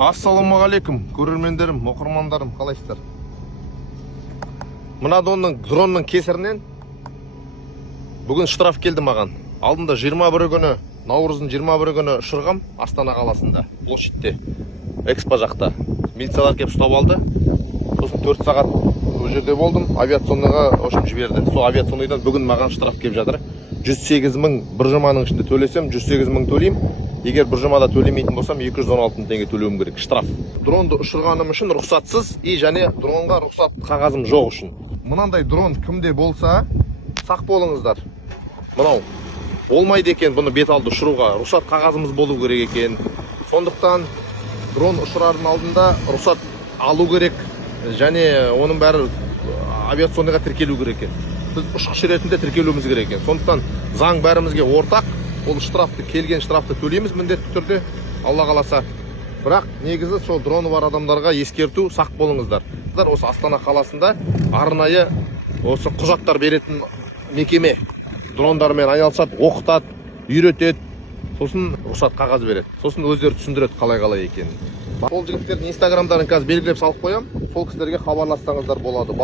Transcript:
Ассалаумағалейкум, көрермендерім, оқырмандарым, қалайсыздар? Мына дронның кесірінен бүгін штраф келді маған. Алдында 21 күні, наурыздың 21 күні ұшырғам Астана қаласында, площадьте, экспо жақта. Милициялар кеп ұстап алды. Сосын 4 сағат ол жерде болдым, авиационныйға жіберді. Сол авиационныйдан бүгін маған штраф кеп жатыр. 108 мың бір жұманың ішінде төлесем, 108 мың төлейм. Егер бір жұмада төлемейтін болсам, 216 теңге төлеуім керек, штраф. Дронды ұшырғаным үшін рұқсатсыз, және дронға рұқсат қағазым жоқ үшін. Мынандай дрон кімде болса, сақ болыңыздар. Мынау болмайды екен, бұны бет алды ұшыруға рұқсат қағазымыз болу керек екен. Сондықтан дрон ұшырардың алдында рұқсат алу керек, және оның бәрі авиационныйға тіркелу керек екен. Біз ұшқыш ретінде тіркелуіміз керек екен. Сондықтан заң бәрімізге ортақ. Ол штрафты, келген штрафты төлейміз міндетті түрде, Алла қаласа. Бірақ негізі сол дроны бар адамдарға ескерту, сақ болыңыздар. Осы Астана қаласында арнайы осы құжаттар беретін мекеме дрондармен айналысады, оқытады, үйретеді, сосын рұқсат қағаз береді. Сосын өздері түсіндіреді қалай екенін. Сол жігіттердің инстаграмдарын қазір белгілеп салып қоям, сол кісілерге хабарлассаңыздар болады.